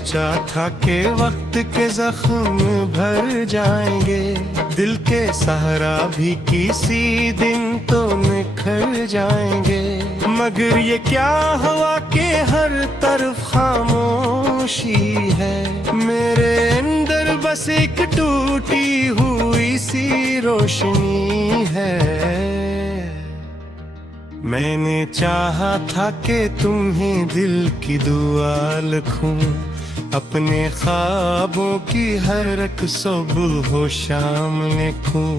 सोचा था कि वक्त के जख्म भर जाएंगे, दिल के सहारा भी किसी दिन तो निखर जाएंगे। मगर ये क्या हुआ कि हर तरफ खामोशी है, मेरे अंदर बस एक टूटी हुई सी रोशनी है। मैंने चाहा था कि तुम्हें दिल की दुआ लिखूं, अपने ख्वाबों की हर एक सुबह हो शाम लिखूं।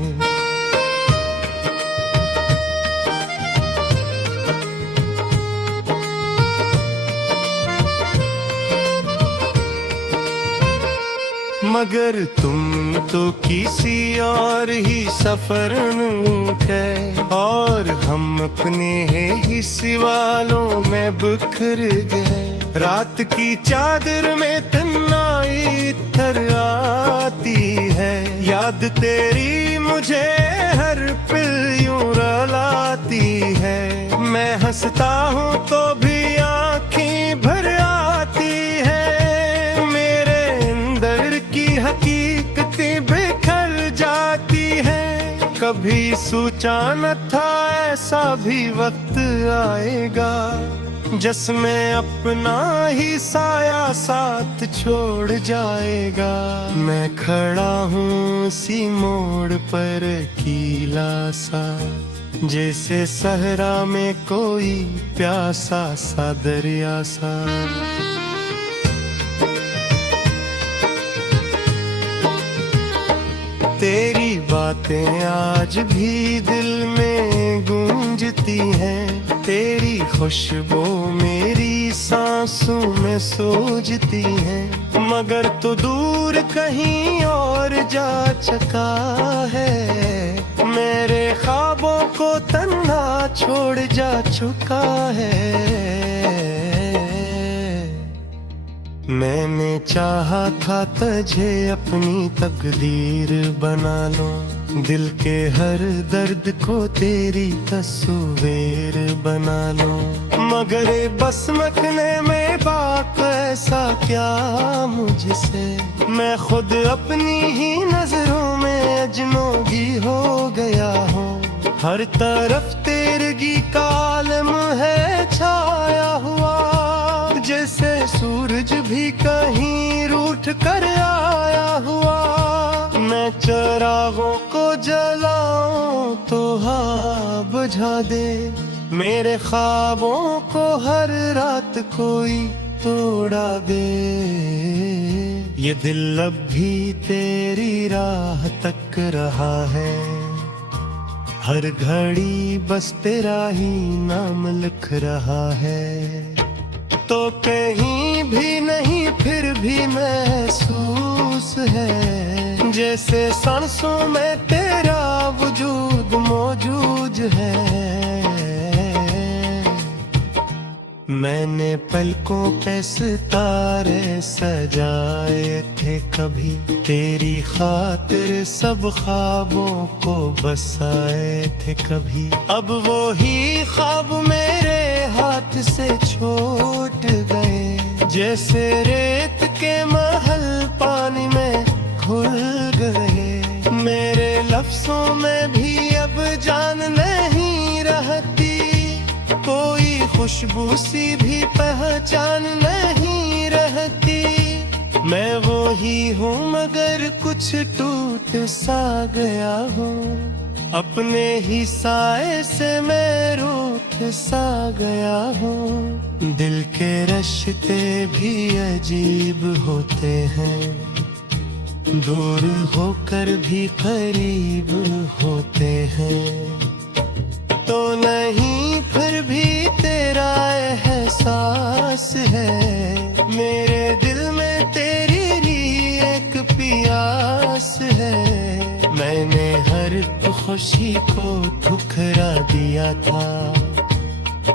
मगर तुम तो किसी और ही सफर में थे, और हम अपने ही सवालों में बिखर गए। रात की चादर में तन्हाई थर आती है, याद तेरी मुझे हर पल यूं रुलाती है। मैं हंसता हूँ तो भी आँखें भर आती है, हकीकतें बिखर जाती है। कभी सोचा न था ऐसा भी वक्त आएगा, जिसमें अपना ही साया साथ छोड़ जाएगा। मैं खड़ा हूँ उसी मोड़ पर अकेला सा, जैसे सहरा में कोई प्यासा सा दरिया सा। तेरी बातें आज भी दिल में गूंजती हैं, तेरी खुशबू मेरी सांसों में सूझती हैं। मगर तो दूर कहीं और जा चुका है, मेरे ख्वाबों को तन्हा छोड़ जा चुका है। मैंने चाहा था तुझे अपनी तकदीर बना लूं, दिल के हर दर्द को तेरी तस्वीर बना लूं। मगर बस मखने में बात ऐसा क्या मुझसे, मैं खुद अपनी ही नजरों में अजनबी हो गया हूँ। हर तरफ तेरगी का आलम है छाया हुआ, जैसे सूरज भी कहीं रूठ कर आया हुआ। मैं चिरागों को जलाऊं तो हवा बुझा दे, मेरे ख्वाबों को हर रात कोई तोड़ा दे। ये दिल अब भी तेरी राह तक रहा है, हर घड़ी बस तेरा ही नाम लिख रहा है। तो कहीं भी नहीं फिर भी महसूस है, जैसे सांसों में तेरा वजूद मौजूद है। मैंने पलकों पे सितारे सजाए थे कभी, तेरी खातिर सब ख्वाबों को बसाए थे कभी। अब वो ही ख्वाब मेरे हाथ से छूट गए, जैसे रेत के महल पानी में घुल गए। मेरे लफ्जों में भी अब जान नहीं रहती, कोई खुशबू सी भी पहचान नहीं रहती। मैं वो ही हूँ मगर कुछ टूट सा गया हूँ, अपने ही साए से मैं रूठ सा गया हूँ। दिल के रिश्ते भी अजीब होते हैं, दूर होकर भी करीब होते हैं। तो नहीं फिर भी तेरा एहसास है, मेरे दिल में तेरी लिए एक प्यास है। मैंने हर खुशी को ठुकरा दिया था,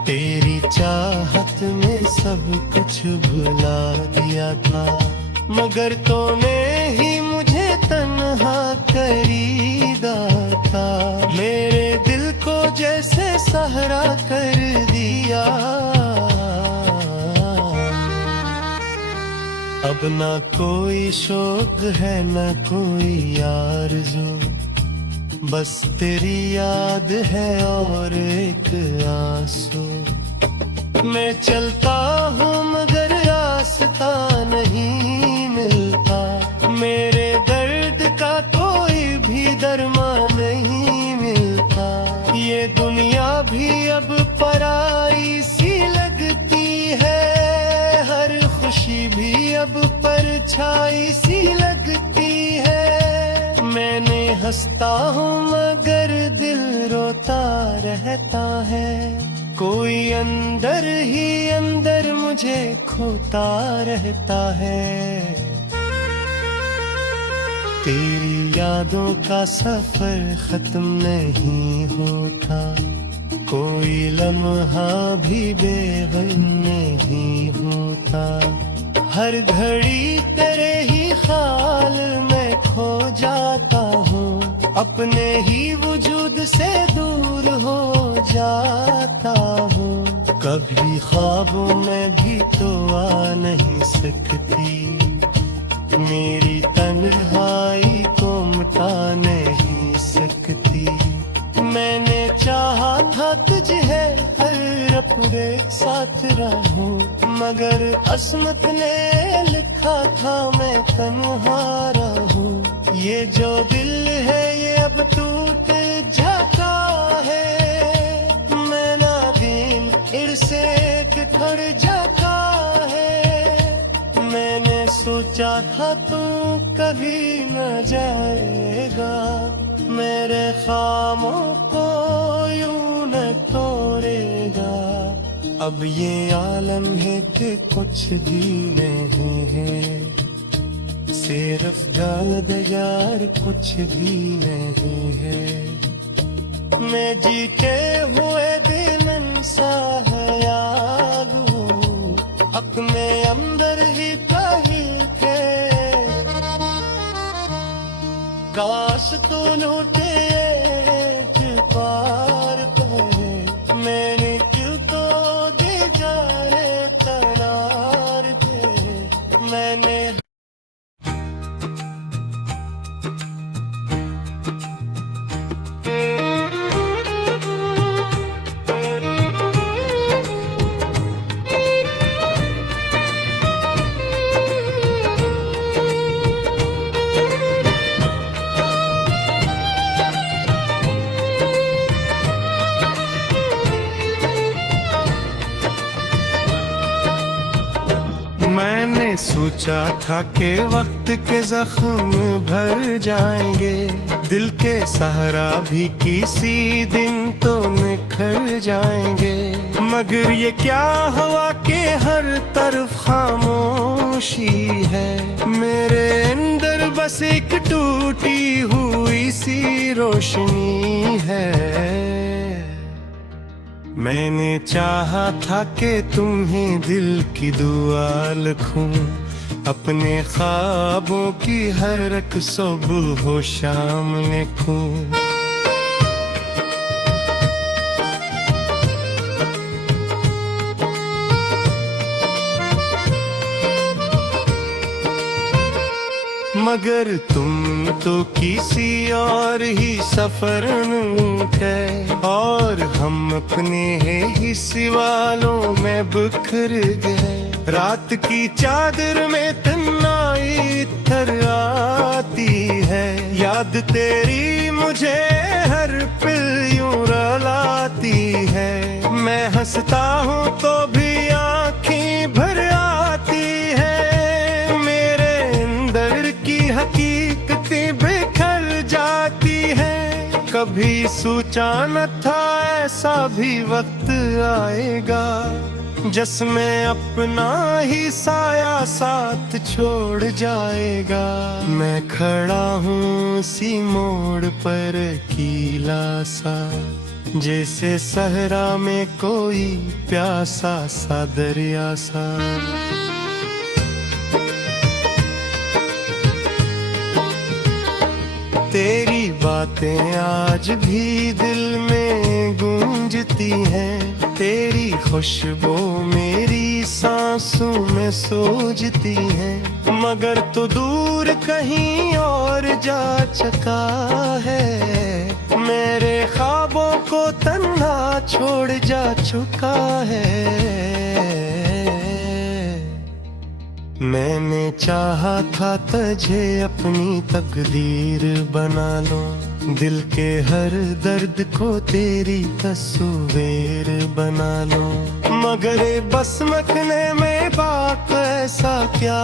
तेरी चाहत में सब कुछ भुला दिया था। मगर तूने ही मुझे तन्हा खरीदा था, मेरे दिल को जैसे सहारा कर दिया। अब ना कोई शौक है न कोई आरज़ू, बस तेरी याद है और एक आंसू। मैं चलता हूँ मगर रास्ता नहीं मिलता, मेरे दर्द का कोई भी दरमा नहीं मिलता। ये दुनिया भी अब पराई सी लगती है, हर खुशी भी अब परछाई सी लगती है। मैंने हंसता हूँ मगर दिल रोता रहता है, कोई अंदर ही अंदर मुझे खोता रहता है। तेरी यादों का सफर खत्म नहीं होता, कोई लम्हा भी बेगम नहीं होता। हर घड़ी तेरे ही ख्याल में खो जाता हूँ, अपने ही वजूद से दूर हो जाता हूँ। कभी ख्वाबों में भी तो आ नहीं सकती, मेरी तन्हाई को मिटा नहीं सकती। मैंने चाहा था तुझे हर अपने साथ रहूं, मगर किस्मत ने लिखा था मैं तन्हा रहूं। ये जो दिल है ये अब टूट जाता है, मैं ना दिल फिर से बिखर जाता है। मैंने सोचा था तू कभी न जाएगा, मेरे ख्वाबों को यूं न तोड़ेगा। अब ये आलम है कि कुछ भी नहीं है, सिर्फ याद यार कुछ भी नहीं है। मैं जीते हुए दिन सा याद हूँ, अपने अंदर ही कहीं के। काश तू लूटे एक बार पे, मैंने क्यों तो दे जा रे करार दे। मैंने मैंने सोचा था कि वक्त के जख्म भर जाएंगे, दिल के सहारा भी किसी दिन तो निखर जाएंगे। मगर ये क्या हवा के हर तरफ खामोशी है, मेरे अंदर बस एक टूटी हुई सी रोशनी है। मैंने चाहा था कि तुम्हें दिल की दुआ लिखूं, अपने ख्वाबों की हर एक सुबह हो शाम लिखूं। मगर तुम तो किसी और ही सफर में थे, और हम अपने ही सिवालों में बिखर गए। रात की चादर में तन्हाई थर आती है, याद तेरी मुझे हर पल यूं रुलाती है। मैं हंसता हूँ तो भी आँखें भर आती है, मेरे अंदर की हकीकतें बिखर जाती है। कभी सोचा न था ऐसा भी वक्त आएगा, जिसमें अपना ही साया साथ छोड़ जाएगा। मैं खड़ा हूँ उसी मोड़ पर अकेला सा, जैसे सहरा में कोई प्यासा सा दरिया सा। तेरी बातें आज भी दिल में गूंजती हैं, तेरी खुशबू मेरी सांसों में सूझती है, मगर तू दूर कहीं और जा चुका है। मेरे ख्वाबों को तन्हा छोड़ जा चुका है। मैंने चाहा था तुझे अपनी तकदीर बना लूं, दिल के हर दर्द को तेरी तस्वीर बना लूं, मगर बस मखने में बात ऐसा क्या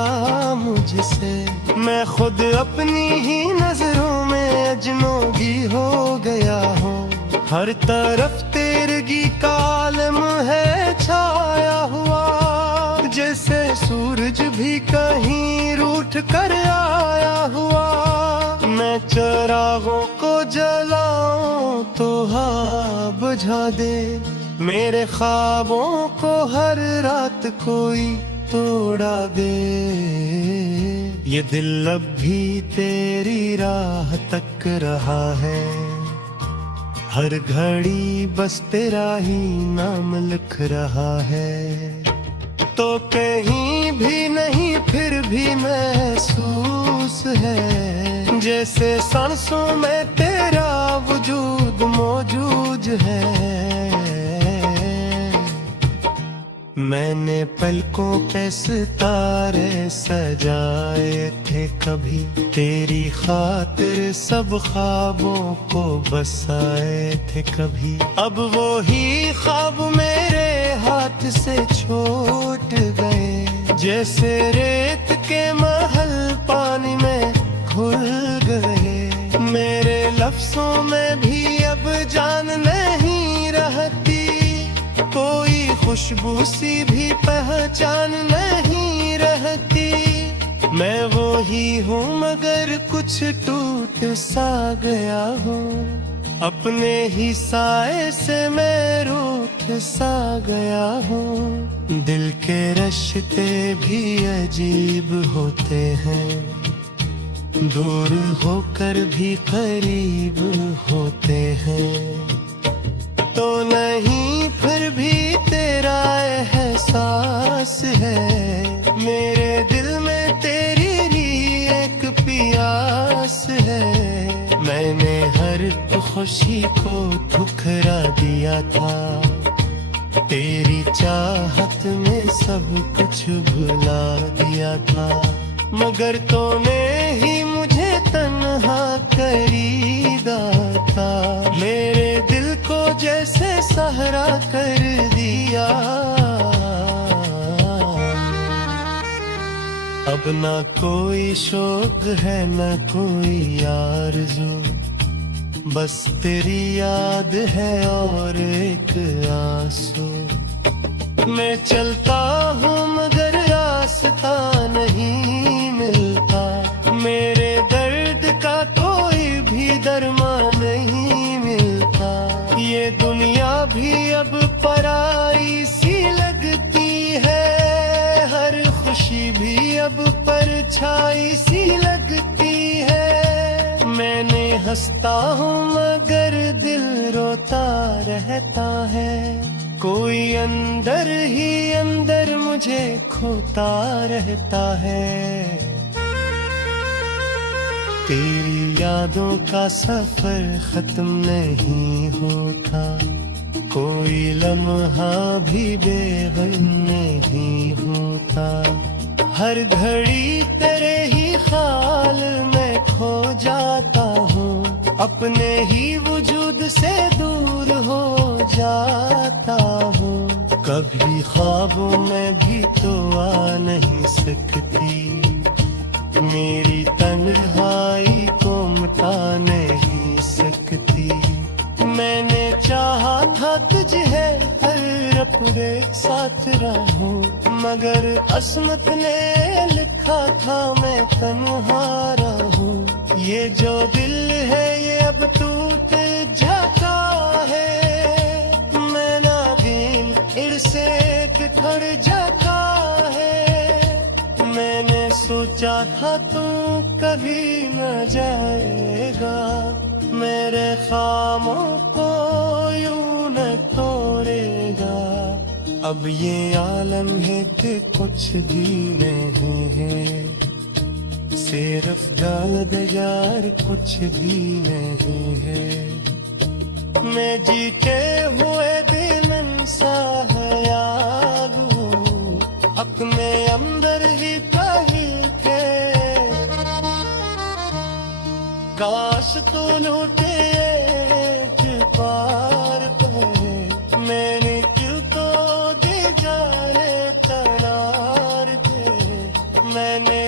मुझसे, मैं खुद अपनी ही नजरों में अजनबी हो गया हूँ। हर तरफ तेरगी का आलम है छाया हुआ, जैसे सूरज भी कहीं रूठ कर आया हुआ। मैं चिरागों को जलाऊं तो हाँ बुझा दे, मेरे ख्वाबों को हर रात कोई तोड़ा दे। ये दिल अब भी तेरी राह तक रहा है, हर घड़ी बस तेरा ही नाम लिख रहा है। तो कहीं भी नहीं फिर भी महसूस है, जैसे सांसों में तेरा वजूद मौजूद है। मैंने पलकों पे सितारे सजाए थे कभी, तेरी खातिर सब ख्वाबों को बसाए थे कभी। अब वो ही ख्वाब मेरे हाथ से छूट गए, जैसे रेत के महल पानी में घुल गए। मेरे लफ्जों में भी अब जान नहीं रहती, कोई खुशबू सी भी पहचान नहीं रहती। मैं वो ही हूँ मगर कुछ टूट सा गया हूँ, अपने ही साए से मैं रूठ सा गया हूँ। दिल के रिश्ते भी अजीब होते हैं, दूर होकर भी करीब होते हैं। तो नहीं फिर भी तेरा एहसास है, मेरे दिल में तेरी ही एक प्यास है। मैंने हर खुशी को ठुकरा दिया था, तेरी चाहत में सब कुछ भुला दिया था, मगर तूने ही मुझे तन्हा खरीदा था। मेरे दिल को जैसे सहरा कर दिया, अब ना कोई शौक है ना कोई आरज़ू, बस तेरी याद है और एक आंसू। मैं चलता हूँ मगर रास्ता नहीं मिलता, मेरे दर्द का कोई भी दरमा नहीं मिलता। ये दुनिया भी अब पराई सी लगती है, हर खुशी भी अब परछाई सी लगती है। मैंने हंसता हूँ मगर दिल रोता रहता है, कोई अंदर ही अंदर मुझे खोता रहता है। तेरी यादों का सफर खत्म नहीं होता, कोई लम्हा भी बेगम नहीं होता। हर घड़ी तेरे ही ख्याल में खो जाता हूँ, अपने ही वजूद से दूर हो जाता हूँ। कभी ख्वाबों में भी तो आ नहीं सकती, मेरी तन्हाई को मिटा नहीं सकती। मैंने चाहा था तुझे हर अपने साथ रहूं, मगर अस्मत ने लिखा था मैं तन्हा रहूं। ये जो दिल है ये अब टूट जाता है, मैं नागिन इड़ से बिखर जाता है। मैंने सोचा था तू कभी न जाएगा, मेरे ख्वाबों को यूं न तोड़ेगा। अब ये आलम है कि कुछ भी नहीं है, सिर्फ दर्द यार कुछ भी नहीं है। मैं जीते हुए दिल सा है यार, अपने अंदर ही कहीं थे। काश तू लूटे एक बार पे, मैंने क्यों तो दीजारे करार दे। मैंने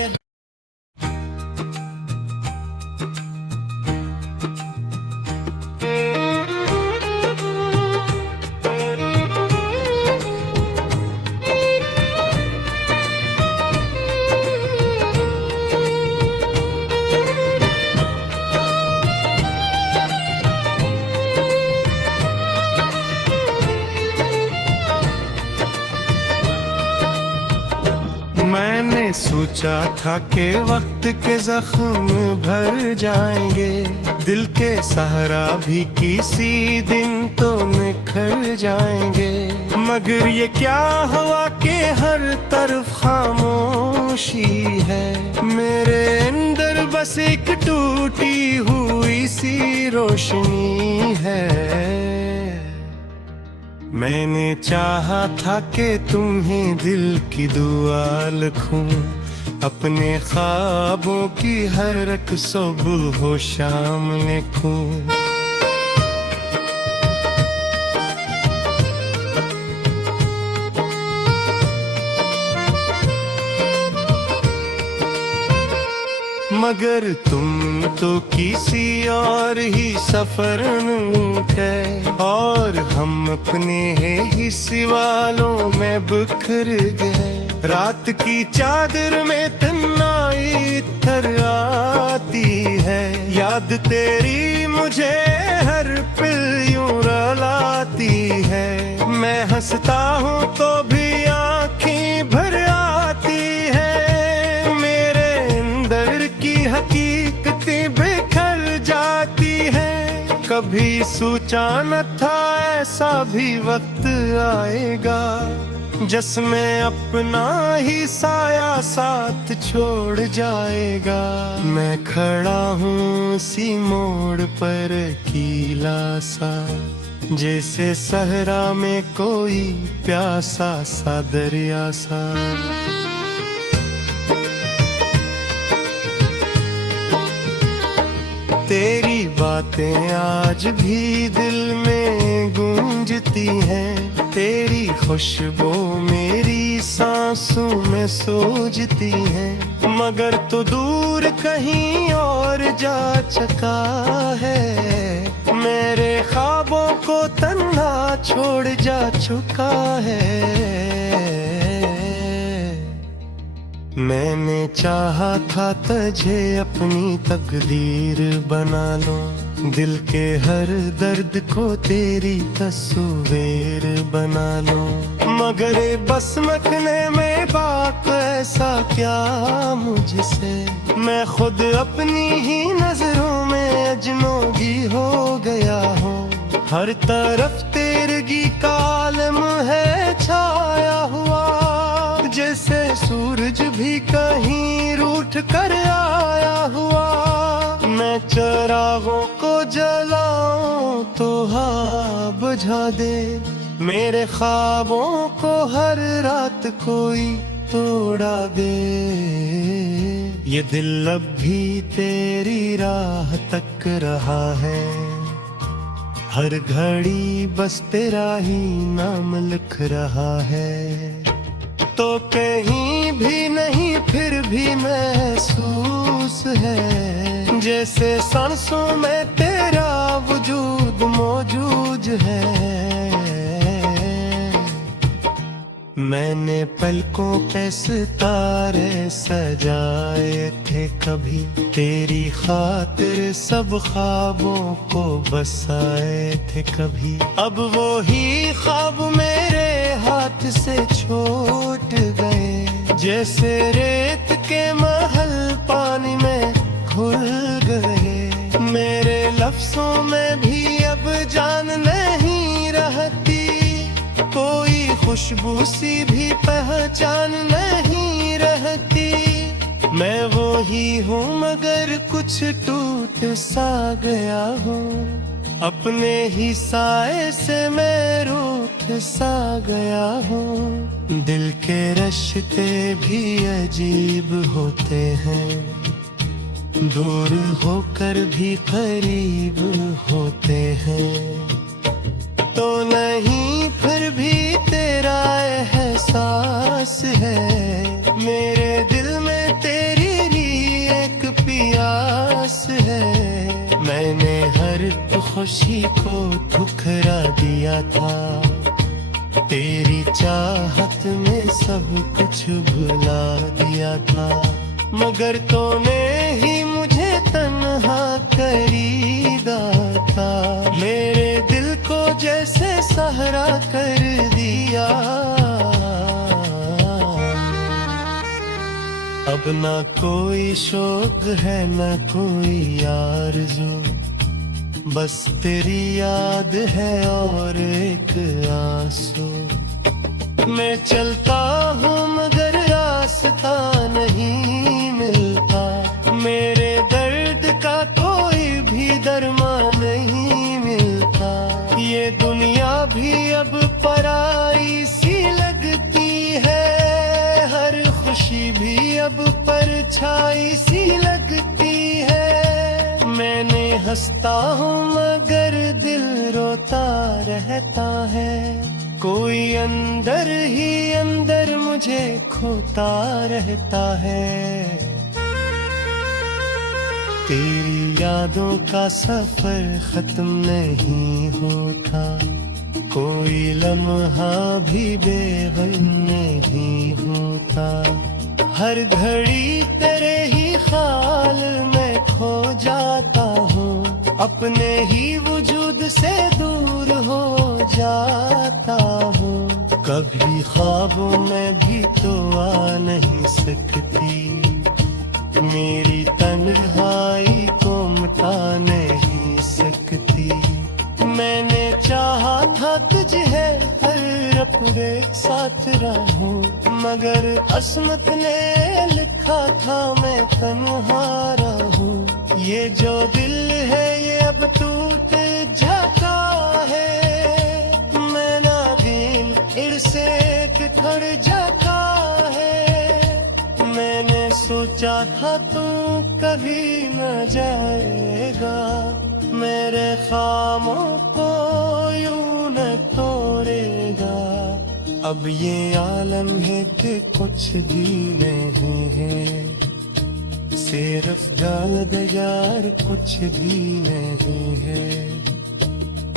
मैंने सोचा था कि वक्त के जख्म भर जाएंगे, दिल के सहारा भी किसी दिन तो निखर जाएंगे। मगर ये क्या हुआ कि हर तरफ खामोशी है, मेरे अंदर बस एक टूटी हुई सी रोशनी है। मैंने चाहा था कि तुम्हें दिल की दुआ लिखूं, अपने ख्वाबों की हर एक सुबह हो शाम लिखूं। मगर तुम तो किसी और ही सफर में थे, और हम अपने ही सवालों में बिखर गए। रात की चादर में तन्हाई तर आती है, याद तेरी मुझे हर पल यूं रुलाती है। मैं हंसता हूँ तो भी आँखें भर आती है, मेरे अंदर की हकीकतें बिखर जाती है। कभी सोचा न था ऐसा भी वक्त आएगा, जिसमें अपना ही साया साथ छोड़ जाएगा। मैं खड़ा हूँ उसी मोड़ पर अकेला सा, जैसे सहरा में कोई प्यासा सा दरिया सा। तेरी बातें आज भी दिल में गूंजती हैं, तेरी खुशबू मेरी सांसों में सूझती है। मगर तो दूर कहीं और जा चुका है, मेरे ख्वाबों को तन्हा छोड़ जा चुका है। मैंने चाहा था तुझे अपनी तकदीर बना लूं, दिल के हर दर्द को तेरी तस्वीर बना लूं। मगर बस मखने में बात ऐसा क्या मुझसे, मैं खुद अपनी ही नजरों में अजनबी हो गया हूँ। हर तरफ तेरगी का आलम है छाया हुआ, जैसे सूरज भी कहीं रूठ कर आया हुआ। मैं चिरागों को जलाऊं तो हवा बुझा दे, मेरे ख्वाबों को हर रात कोई तोड़ा दे। ये दिल अब भी तेरी राह तक रहा है, हर घड़ी बस तेरा ही नाम लिख रहा है। तो कहीं भी नहीं फिर भी महसूस है, जैसे सांसों में तेरा वजूद मौजूद है। मैंने पलकों पे सितारे सजाए थे कभी, तेरी खातिर सब ख्वाबों को बसाए थे कभी। अब वो ही ख्वाब मेरे हाथ से छूट गए, जैसे रेत के महल पानी में घुल गए। मेरे लफ्जों में भी अब जान नहीं रहती, कोई खुशबू सी भी पहचान नहीं रहती। मैं वो ही हूँ मगर कुछ टूट सा गया हूँ, अपने ही साए से मैं रूठ सा गया हूँ। दिल के रिश्ते भी अजीब होते हैं, दूर होकर भी करीब होते हैं। तो नहीं फिर भी तेरा एहसास है, मेरे दिल में तेरी ही एक प्यास है। मैंने हर खुशी को ठुकरा दिया था, तेरी चाहत में सब कुछ भुला दिया था। मगर तूने ही मुझे तन्हा खरीदा था, मेरे दिल को जैसे सहारा कर दिया। अब ना कोई शौक है न कोई आरज़ू, बस तेरी याद है और एक आंसू। मैं चलता हूँ मगर रास्ता नहीं मिलता, मेरे दर्द का कोई भी दरमा नहीं मिलता। ये दुनिया भी अब पराई सी लगती है, हर खुशी भी अब परछाई सी लगती है। मैंने हंसता हूँ मगर दिल रोता रहता है, कोई अंदर ही अंदर मुझे खोता रहता है। तेरी यादों का सफर खत्म नहीं होता, कोई लम्हा भी बेगम नहीं होता। हर घड़ी तेरे ही ख्याल में खो जाता हूँ, अपने ही वजूद से दूर हो जाता हूँ। कभी ख्वाबों में भी तो आ नहीं सकती, मेरी तन्हाई को मिटा नहीं सकती। मैंने चाहा था तुझे हर अपने साथ रहूं, मगर किस्मत ने लिखा था मैं तन्हा रहूं। ये जो दिल है ये अब टूट जाता है, मैं ना दिल इड़ से बिखर जाता है। मैंने सोचा था तू कभी न जाएगा, मेरे ख्वाबों को यूं न तोड़ेगा। अब ये आलम है कि कुछ भी नहीं है, सिर्फ याद यार कुछ भी नहीं है।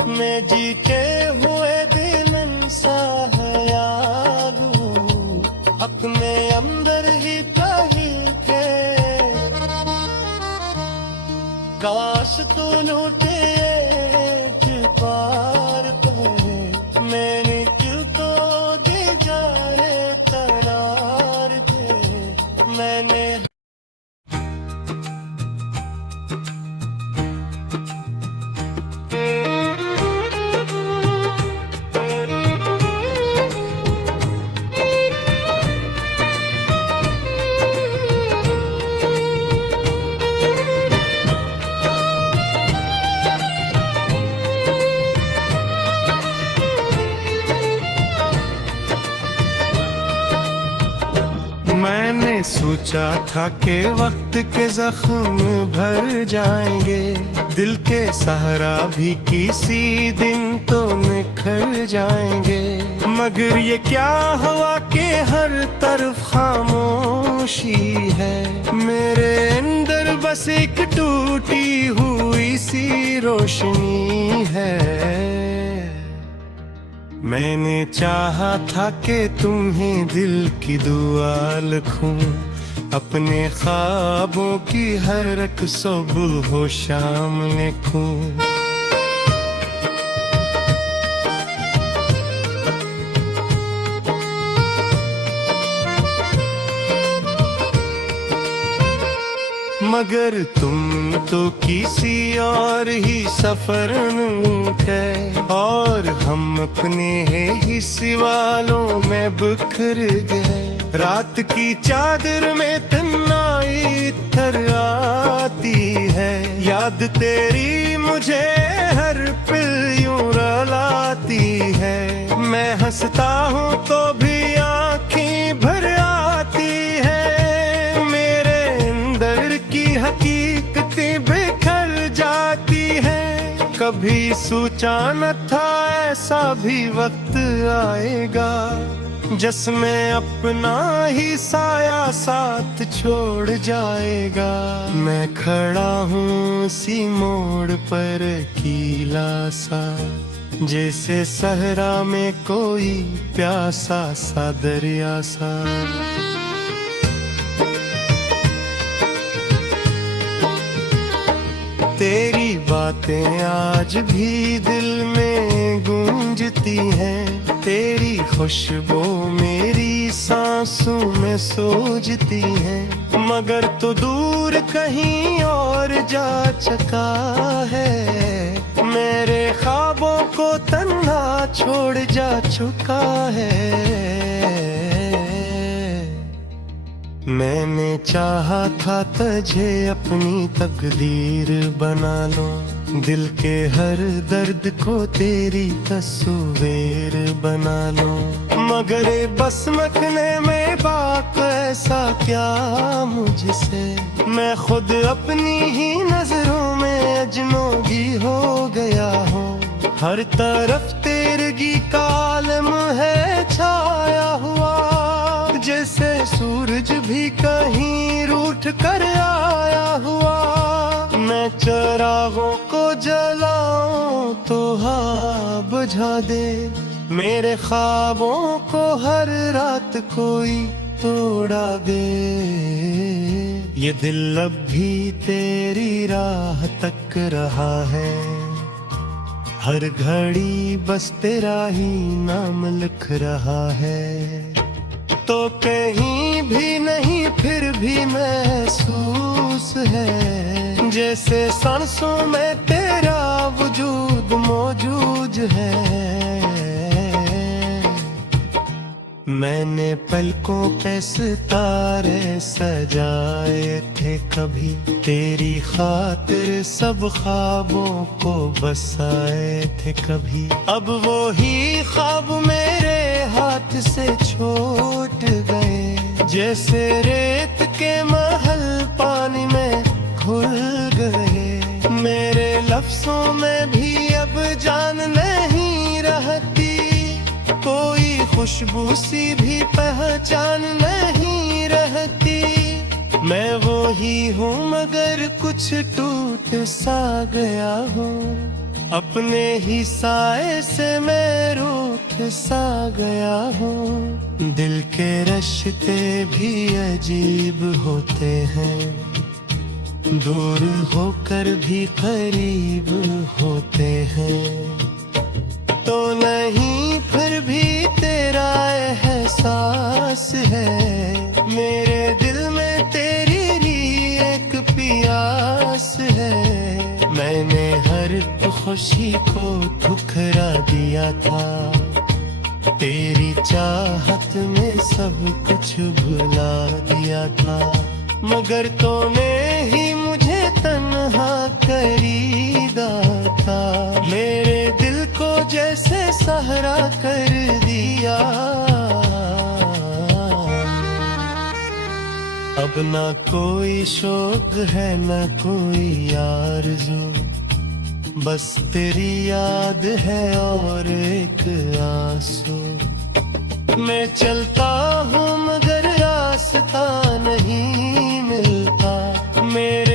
मैं जीते हुए दिन सा है याद हूँ, अपने अंदर ही कहीं थे। काश तू लूटे एक बार पे, मैंने क्यों तो दे जा रे तरार थे। मैंने मैंने सोचा था कि वक्त के जख्म भर जाएंगे, दिल के सहारा भी किसी दिन तो निखर जाएंगे। मगर ये क्या हुआ कि हर तरफ खामोशी है, मेरे अंदर बस एक टूटी हुई सी रोशनी है। मैंने चाहा था कि तुम्हें दिल की दुआ लिखूं, अपने ख्वाबों की हर एक सुबह हो शाम लिखूं। मगर तुम तो किसी और ही सफर में थे, और हम अपने ही सवालों में बिखर गए। रात की चादर में तन्हाई थर आती है, याद तेरी मुझे हर पल यूं रुलाती है। मैं हंसता हूँ तो भी आँखें भर आती है, मेरे अंदर की हकीकतें बिखर जाती है। कभी सोचा न था ऐसा भी वक्त आएगा, जिसमें अपना ही साया साथ छोड़ जाएगा। मैं खड़ा हूँ उसी मोड़ पर अकेला सा, जैसे सहरा में कोई प्यासा सा दरिया सा। तेरी बातें आज भी दिल में गूंजती हैं, तेरी खुशबू मेरी सांसों में सोजती हैं। मगर तो दूर कहीं और जा चुका है, मेरे ख्वाबों को तन्हा छोड़ जा चुका है। मैंने चाहा था तुझे अपनी तकदीर बना लूं, दिल के हर दर्द को तेरी तस्वीर बना लूं। मगर बस मखने में बात ऐसा क्या मुझसे, मैं खुद अपनी ही नजरों में अजनबी हो गया हूँ। हर तरफ तेरगी का आलम है छाया हुआ, जैसे सूरज भी कहीं रूठ कर आया हुआ। मैं चिरागों को जलाऊं तो हवा बुझा दे, मेरे ख्वाबों को हर रात कोई तोड़ा दे। ये दिल अब भी तेरी राह तक रहा है, हर घड़ी बस तेरा ही नाम लिख रहा है। तो कहीं भी नहीं फिर भी महसूस है, जैसे सांसों में तेरा वजूद मौजूद है। मैंने पलकों पे सितारे सजाए थे कभी, तेरी खातिर सब ख्वाबों को बसाए थे कभी। अब वो ही ख्वाब मेरे हाथ से छूट गए, जैसे रेत के महल पानी में घुल गए। मेरे लफ्जों में भी अब जान नहीं रहती, कोई खुशबू सी भी पहचान नहीं रहती। मैं वो ही हूँ मगर कुछ टूट सा गया हूँ, अपने ही साए से मैं रूठ सा गया हूँ। दिल के रिश्ते भी अजीब होते हैं, दूर होकर भी करीब होते हैं। तो नहीं फिर भी तेरा एहसास है, मेरे दिल में तेरी लिए एक प्यास है। मैंने हर खुशी को ठुकरा दिया था, तेरी चाहत में सब कुछ भुला दिया था। मगर तूने ही मुझे तन्हा खरीदा था, मेरे दिल को जैसे सहरा कर दिया। अब ना कोई शौक है ना कोई आरज़ू, बस तेरी याद है और एक आंसू। मैं चलता हूँ मगर रास्ता नहीं मिलता, मेरे